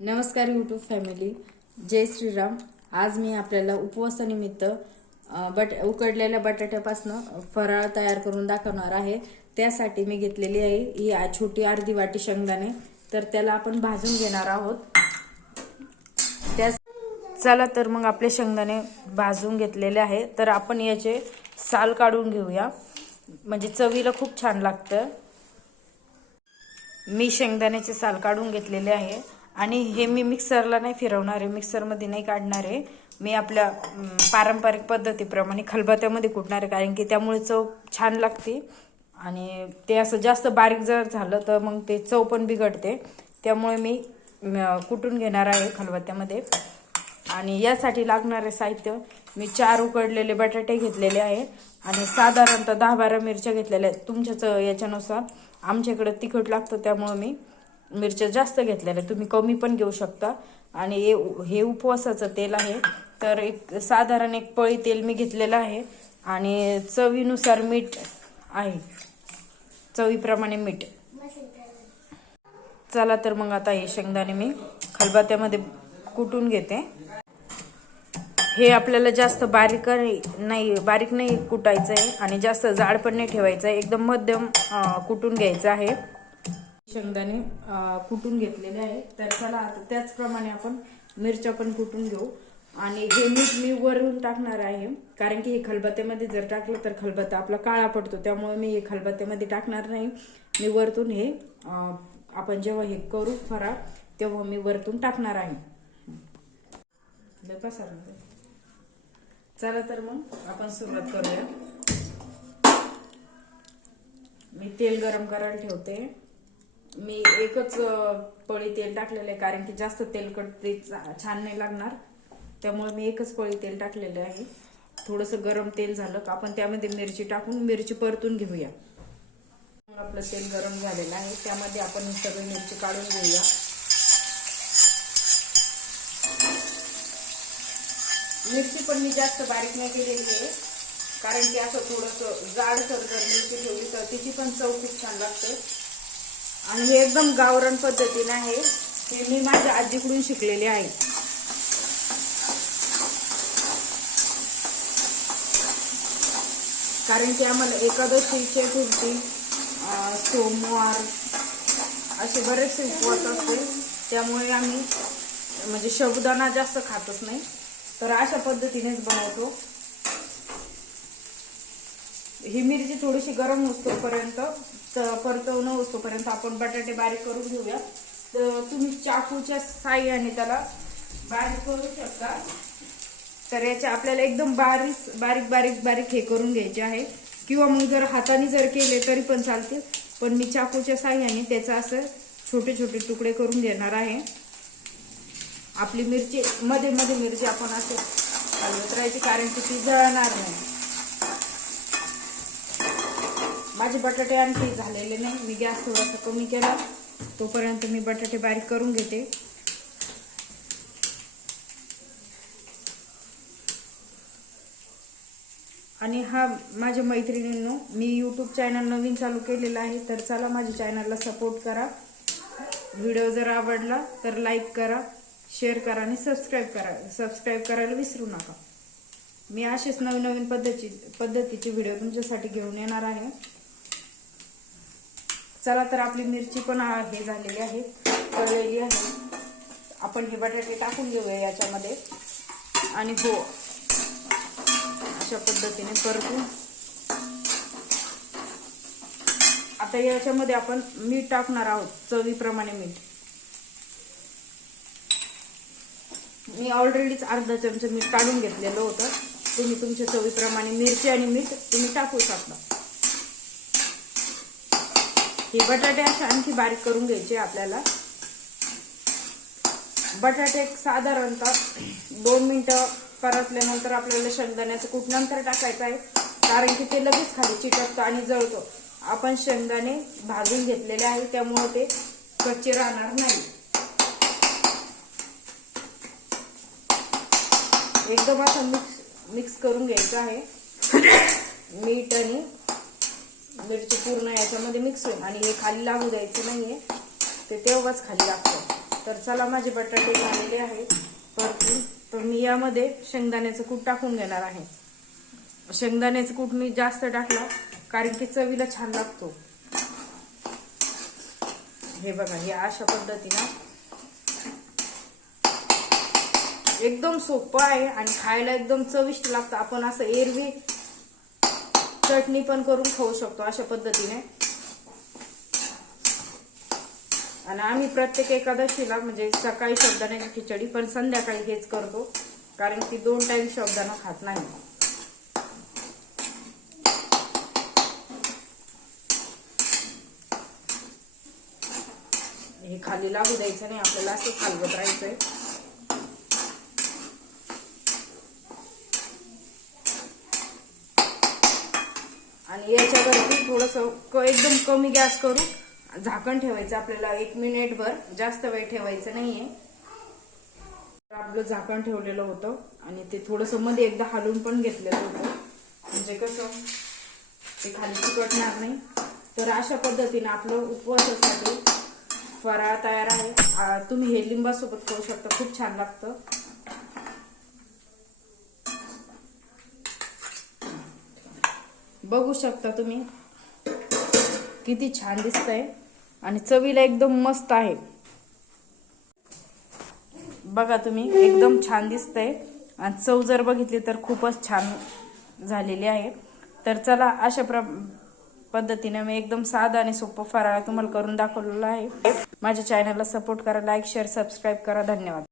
नमस्कार YouTube family जय श्रीराम. आज मी आपल्याला उपवासानिमित्त बट उकडलेल्या बटाट्यापासून फराळ तयार करून दाखवणार आहे. त्यासाठी मी घेतलेली आहे ही छोटी अर्धी वाटी शेंगदाणे. तर त्याला आपण भाजून घेणार आहोत. त्या चला तर मग आपले शेंगदाणे भाजून घेतलेले आहे. तर आपण याचे साल काढून घेऊया. म्हणजे चवीला खूप छान लागतं मी शेंगदाण्याचे साल काढून घेतलेले आहे. आणि हे मी मिक्सरला नाही फिरवणार आहे. मिक्सरमध्ये नाही काढणार आहे. मी आपल्या पारंपरिक पद्धतीप्रमाणे खलबत्यामध्ये कुटणार आहे. कारण की त्यामुळे चव छान लागते. आणि ते असं जास्त बारीक जर झालं तर मग ते चव पण बिघडते. त्यामुळे मी कुटून घेणार आहे खलबत्त्यामध्ये आणि यासाठी लागणारे साहित्य. मी चार उकडलेले बटाटे घेतलेले आहे. आणि साधारणतः दहा बारा मिरच्या घेतलेल्या आहेत. तुमच्याच याच्यानुसार. आमच्याकडे तिखट लागतं त्यामुळे मी मिरच्या जास्त घेतलेल्या आहेत तुम्ही कमी पण घेऊ शकता. आणि हे हे उपवासाचं तेल आहे. तर एक साधारण एक पळी तेल मी घेतलेलं आहे. आणि चवीनुसार मीठ आहे. चवीप्रमाणे मीठ. चला तर मग आता हे शेंगदाणे मी खलबात्यामध्ये कुटून घेते. हे आपल्याला जास्त बारीक नाही बारीक नाही कुटायचं आहे आणि जास्त जाड पण नाही ठेवायचं आहे एकदम मध्यम कुटून घ्यायचं आहे. शेंगदाणे कुटून घेतलेले आहे तर चला आता त्याचप्रमाणे आपण मिरच्या पण कुटून घेऊ. आणि हे मीठ मी वरून टाकणार आहे कारण की हे खलबत्त्यामध्ये जर टाकलं तर खलबत्ता आपला काळा पडतो. त्यामुळे मी हे खलबत्त्यामध्ये टाकणार नाही. मी वरतून हे आपण जेव्हा हे करू फराळ तेव्हा मी वरतून टाकणार आहे. चला तर मग आपण सुरुवात करूया. मी तेल गरम करायला ठेवते. मी एकच पळी तेल टाकलेलं आहे कारण की जास्त तेलकट ते चा- छान नाही लागणार. त्यामुळे मी एकच पळी तेल टाकलेलं आहे. थोडंसं गरम तेल झालं का आपण त्यामध्ये मिरची टाकून मिरची परतून घेऊया. आपलं तेल गरम झालेलं आहे. त्यामध्ये आपण ही सगळी मिरची काढून घेऊया. मिरची पण मी जास्त बारीक नाही केलेली आहे. कारण की असं थोडंसं जाडसर जर मिरची ठेवली तर तिची पण चव खूप छान लागते. आणि हे एकदम गावरान पद्धतीने आहे. हे मी माझ्या आजीकडून शिकलेले आहे. कारण की आम्हाला एकादशी चतुर्थी सोमवार असे बरेचसे उपवास असते. त्यामुळे आम्ही म्हणजे साबुदाणा जास्त खातच नाही. तर अशा पद्धतीनेच बनवतो. ही मिरची थोडीशी गरम होतोपर्यंत परतवणं होतोपर्यंत आपण बटाटे बारीक करून घेऊया. तर तुम्ही चाकूच्या साह्याने त्याला बारीक करू शकता. तर याच्या आपल्याला एकदम बारीक बारीक बारीक बारीक हे करून घ्यायचे आहे. किंवा मग जर हाताने जर केले तरी पण चालते पण मी चाकूच्या साह्याने त्याचा असं छोटे छोटे तुकडे करून घेणार आहे. आपली मिरची मध्ये मध्ये मिरची आपण असे हलवत राहायची कारण की ती जळणार नाही. माझे बटाटे आणखी झालेले नाही. मी गॅस थोडासा कमी केला. तोपर्यंत मी बटाटे बारीक करून घेते. आणि हा माझ्या मैत्रिणींनो मी यूट्यूब चॅनल नवीन चालू केलेला आहे तर चला माझ्या चॅनलला सपोर्ट करा. व्हिडिओ जर आवडला तर लाईक करा शेअर करा आणि सबस्क्राईब करा. सबस्क्राईब करायला विसरू नका. मी असेच नवीन नवीन पद्धती पद्धतीचे व्हिडिओ तुमच्यासाठी घेऊन येणार आहे. चला तर आपली मिरची पण हे झालेली आहे तळलेली आहे. आपण हे बटाटे टाकून घेऊया याच्यामध्ये. आणि हो अशा पद्धतीने परतून. आता याच्यामध्ये आपण मीठ टाकणार आहोत चवीप्रमाणे मीठ. मी ऑलरेडीच अर्धा चमचा मीठ काढून घेतलेलं होतं. तुम्ही तुमच्या चवीप्रमाणे मिरची आणि मीठ तुम्ही टाकू शकता. हे बटाटे असे आणखी बारीक करून घ्यायचे आपल्याला. बटाटे एक साधारणतः दोन मिनिटं परतल्यानंतर आपल्याला शेंगदाण्याचं कूट नंतर टाकायचं आहे. कारण की ते लगेच खाली चिटकतं आणि जळतो. आपण शेंगदाणे भाजून घेतलेले आहे त्यामुळे ते कच्चे राहणार नाही. एकदम असं मिक्स मिक्स करून घ्यायचं आहे. मीठ आणि मिरची पूर्ण याच्यामध्ये मिक्स होईल. आणि हे खाली लागू द्यायचं नाहीये. ते तेव्हाच खाली लागतं. तर चला माझे बटाटे झालेले आहे परतून तर मी यामध्ये शेंगदाण्याचं कूट टाकून घेणार आहे. शेंगदाण्याचं कूट मी जास्त टाकला कारण की चवीला छान लागतो. हे बघा हे अशा पद्धतीनं. एकदम सोपं आहे आणि खायला एकदम चविष्ट लागतं. आपण असं एरवी चटणी पण करून खाऊ शकतो अशा पद्धतीने. आणि आम्ही प्रत्येक एकादशीला म्हणजे सकाळी शब्दाने खिचडी पण संध्याकाळी हेच करतो. कारण की दोन टाइम शब्दानं खात नाही. हे खाली लागू द्यायचं नाही आपल्याला असं खालवत राहायचंय. आणि याच्यावरती थोडस एकदम कमी गॅस करू झाकण ठेवायचं. आपल्याला एक मिनिटभर जास्त वेळ ठेवायचं नाहीये. आपलं झाकण ठेवलेलं होतं आणि ते थोडसमध्ये एकदा हलवून पण घेतलेलं होतं. म्हणजे कसं ते खाली चिकटणार नाही. तर अशा पद्धतीने आपलं उपवासासाठी फराळ तयार आहे. तुम्ही हे लिंबासोबत खाऊ शकता. खूप छान लागतं. बघू शकता तुम्ही. किती छान दिसतंय. आणि चवीला एकदम मस्त आहे. बघा तुम्ही एकदम छान दिसतंय. आणि चव जर बघितली तर खूपच छान झालेली आहे. तर चला अशा प्र पद्धतीने मी एकदम साधा आणि सोपं फराळ तुम्हाला करून दाखवलेलं आहे. माझ्या चॅनलला सपोर्ट करा लाईक शेअर सबस्क्राईब करा. धन्यवाद.